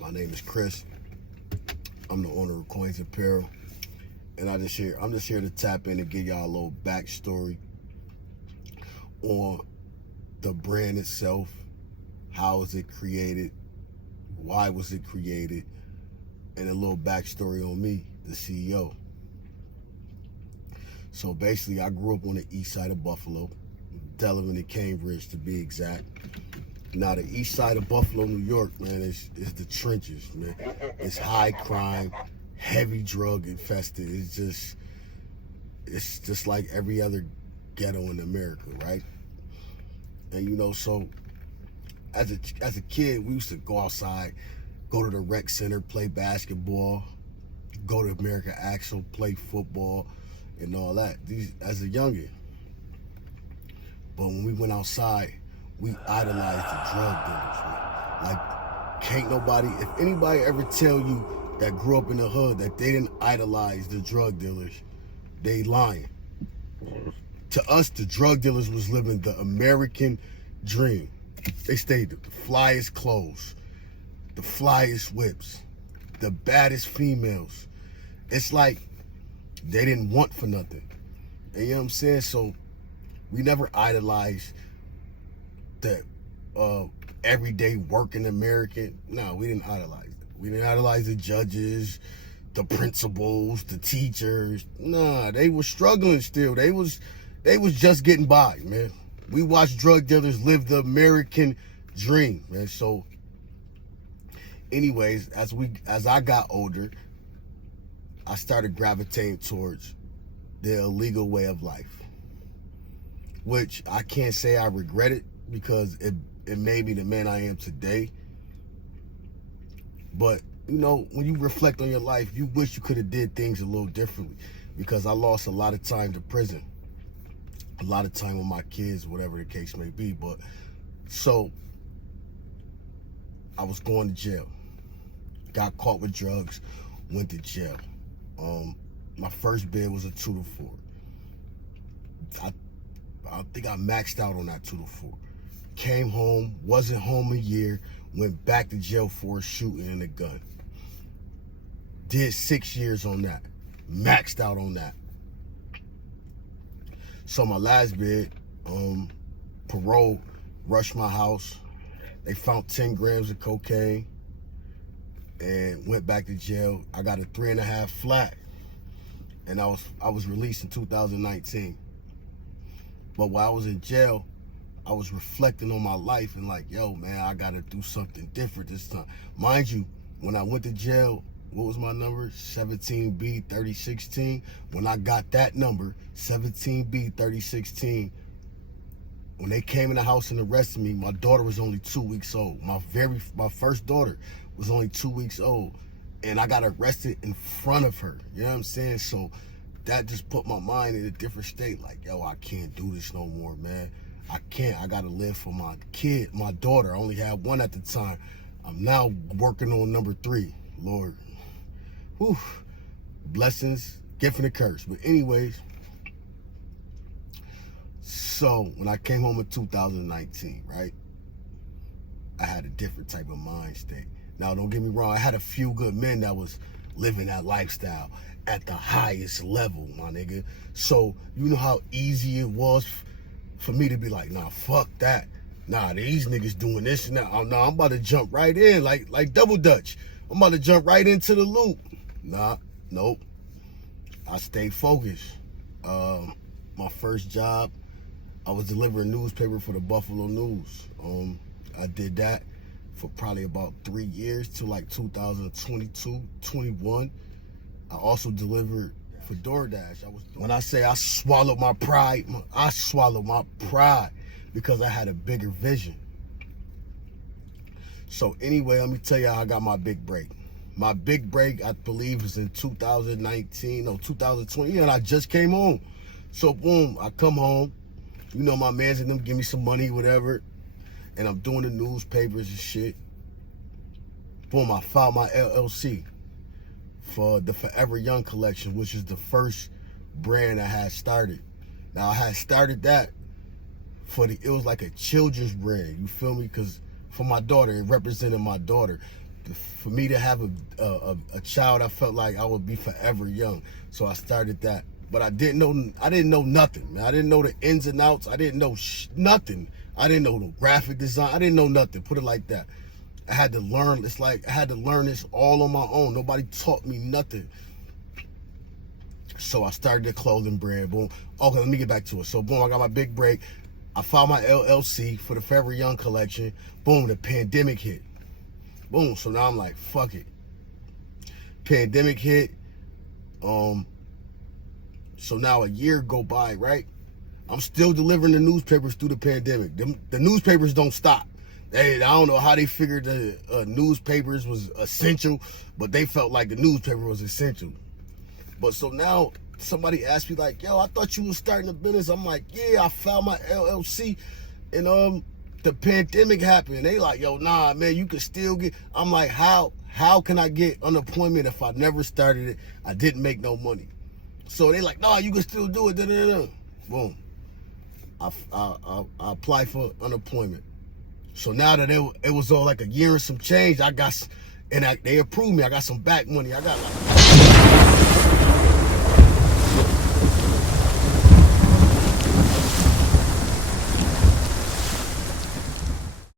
My name is Chris. I'm the owner of C.O.I.N Apparel, and I'm just here to tap in and give y'all a little backstory on the brand itself. How was it created? Why was it created? And a little backstory on me, the CEO. So basically, I grew up on the east side of Buffalo, Delavan and Cambridge to be exact. Now, the east side of Buffalo, New York, man, is the trenches, man. It's high crime, heavy drug infested. It's just like every other ghetto in America, right? And you know, so as a kid, we used to go outside, go to the rec center, play basketball, go to American Axel, play football, and all that. As a youngin'. But when we went outside, we idolized the drug dealers, man. Like, can't nobody, if anybody ever tell you that grew up in the hood that they didn't idolize the drug dealers, they lying. To us, the drug dealers was living the American dream. They stayed the flyest clothes, the flyest whips, the baddest females. It's like they didn't want for nothing. And you know what I'm saying? So we never idolized the everyday working American. No, we didn't idolize it. We didn't idolize the judges, the principals, the teachers. Nah, they were struggling still. They was just getting by, man. We watched drug dealers live the American dream, man. So anyways, as I got older, I started gravitating towards the illegal way of life, which I can't say I regret it, because it made me the man I am today. But you know, when you reflect on your life, you wish you could have did things a little differently, because I lost a lot of time to prison, a lot of time with my kids, whatever the case may be. But so I was going to jail, got caught with drugs, went to jail. My first bid was a 2 to 4. I think I maxed out on that 2 to 4. Came home, wasn't home a year, went back to jail for a shooting and a gun. Did 6 years on that, maxed out on that. So my last bid, parole rushed my house. They found 10 grams of cocaine and went back to jail. I got a 3.5 flat, and I was released in 2019. But while I was in jail, I was reflecting on my life and like, yo, man, I gotta do something different this time. Mind you, when I went to jail, what was my number? 17B 3016. When I got that number, 17B 3016, when they came in the house and arrested me, my daughter was only 2 weeks old. My first daughter was only 2 weeks old, and I got arrested in front of her. You know what I'm saying? So that just put my mind in a different state. Like, yo, I can't do this no more, man. I can't. I gotta live for my kid, my daughter. I only had one at the time. I'm now working on number 3. Lord, whew, blessings, gift and a curse. But anyways, so when I came home in 2019, right, I had a different type of mind state. Now, don't get me wrong, I had a few good men that was living that lifestyle at the highest level, my nigga. So you know how easy it was for me to be like, nah, fuck that. Nah, these niggas doing this and that. Oh, no, I'm about to jump right in like double dutch. I'm about to jump right into the loop. Nah, nope. I stayed focused. My first job, I was delivering newspaper for the Buffalo News. I did that for probably about 3 years till like 2022, 21. I also delivered for DoorDash. When I say I swallowed my pride, I swallowed my pride because I had a bigger vision. So anyway, let me tell you how I got my big break. My big break, I believe, was in 2019 or 2020, and I just came home. So boom, I come home. You know, my mans and them give me some money, whatever, and I'm doing the newspapers and shit. Boom, I filed my LLC for the Forever Young collection, which is the first brand I had started. Now, I had started that it was like a children's brand, you feel me? Because for my daughter, it represented my daughter. for me to have a child, I felt like I would be forever young. So I started that. But I didn't know nothing, man. I didn't know the ins and outs. I didn't know nothing. I didn't know no graphic design. I didn't know nothing. Put it like that. I had to learn. It's like I had to learn this all on my own. Nobody taught me nothing. So I started the clothing brand. Boom. Okay, let me get back to it. So boom, I got my big break. I filed my LLC for the Forever Young collection. Boom, the pandemic hit. Boom. So now I'm like, fuck it. Pandemic hit. So now a year go by, right? I'm still delivering the newspapers through the pandemic. The newspapers don't stop. I don't know how they figured the newspapers was essential, but they felt like the newspaper was essential. But so now somebody asked me like, yo, I thought you was starting a business. I'm like, yeah, I filed my LLC and the pandemic happened. They like, yo, nah, man, you can still get. I'm like, how can I get unemployment if I never started it? I didn't make no money. So they like, nah, you can still do it. Da-da-da-da. Boom. I applied for unemployment. So now that it was all like a year and some change, they approved me. I got some back money. I got like